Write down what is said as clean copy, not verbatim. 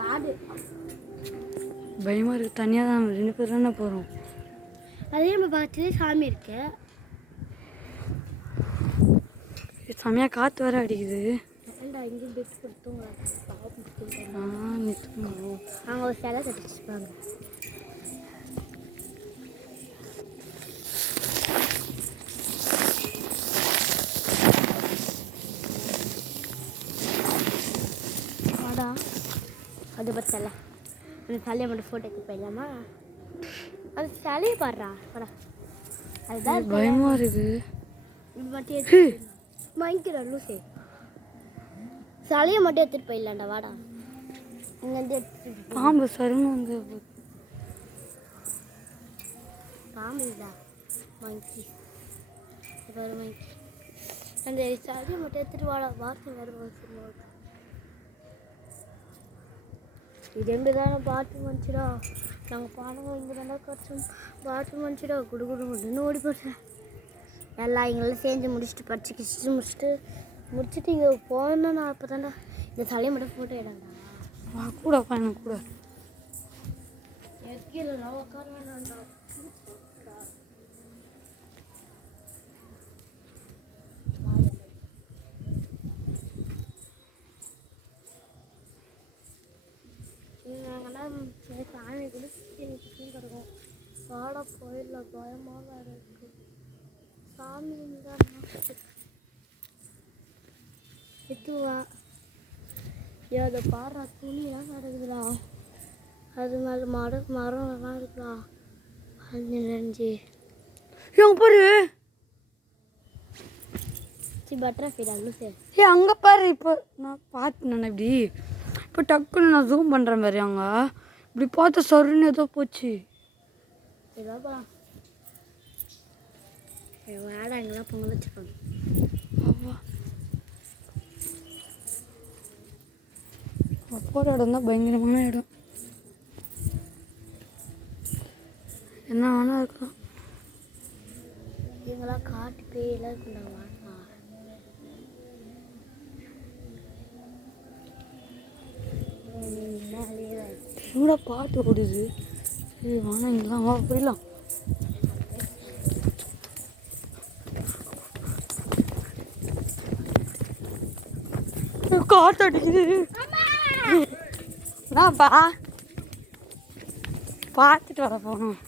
காடு பயமாக இருக்குது. தனியாக தான் 2 பேர் தானே போகிறோம். அதே நம்ம பக்கத்துலேயே சாமி இருக்கு. செம்மையாக காற்று வர அடிக்குது. இங்கே பெட் கொடுத்தோம். அவங்க ஒரு சிலை கட்டிச்சுப்பாங்க. வாடா அது பத்தல அந்த சிலையை மட்டும் ஃபோட்டோ எடுத்து போயிடலாமா? அது சிலையை பாடுறா வாடா. அதுதான் பயமாக இருக்குது. இது மட்டும் எடுத்து வாங்கிக்கிறா லூசே. சிலையை மட்டும் எடுத்துகிட்டு போயிடலாண்டா வாடா. இங்கேருந்து எடுத்துட்டு பாம்பு சருன்னு வந்து பாம்பு இதா வாங்கி வாங்கி அந்த சிலையை மட்டும் எடுத்துகிட்டு வாடா. வாசம் வேறு வாசம் இது ரெண்டு தானே பாட்டு வந்துச்சுடா. நாங்கள் பானங்க இங்கே தானே கடிச்சோம். பாட்டு வந்துச்சுடா. குடு குடுன்னு ஓடி போட்டேன். எல்லாம் எங்களாம் செஞ்சு முடிச்சுட்டு படிச்சு கிச்சிட்டு முடிச்சுட்டு இங்கே போனேன். நான் அப்போ தாண்டா இந்த தலையை மட்டும் ஃபோட்டோ எடுங்கடா. கூட எனக்கு கூட எதுக்கில்லைண்ணா உட்கார வேண்டாம்டா. நாங்கள்லாம் சாமி கூட சுற்றி கிடக்கும். வாடா போயிடல பயமாக வேறு இருக்கு. சாமி இருந்தால் எத்துவா அதை பாடுறா. துணியெல்லாம் கிடக்குதுடா. அது மேலே மரம்லாம் இருக்குடா. அது நினைஞ்சு பாரு. பட்டர்ஃப்ளை லூசு. அங்கே பாரு. இப்போ நான் பார்த்தேன் இப்படி. இப்போ டக்குன்னு நான் ஜூம் பண்ணுறேன் பாரு. அங்கே இப்படி பார்த்த சருன்னு ஏதோ போச்சு. ஏதோப்பா வேடா எங்கெல்லாம் பொங்கல் வச்சுருப்பாங்க. போகிற இடம் தான் பயங்கரமான இடம். என்ன வேணா இருக்கலாம். இவங்களாம் காட்டு பேயெல்லாம் இருக்குண்டாங்க. கூட பாட்டு ஓடுது. சரி வாங்க இங்கெல்லாம் வா போயிடலாம். காற்று அடிக்குது. என்னப்பா பார்த்துட்டு வர போகணும்.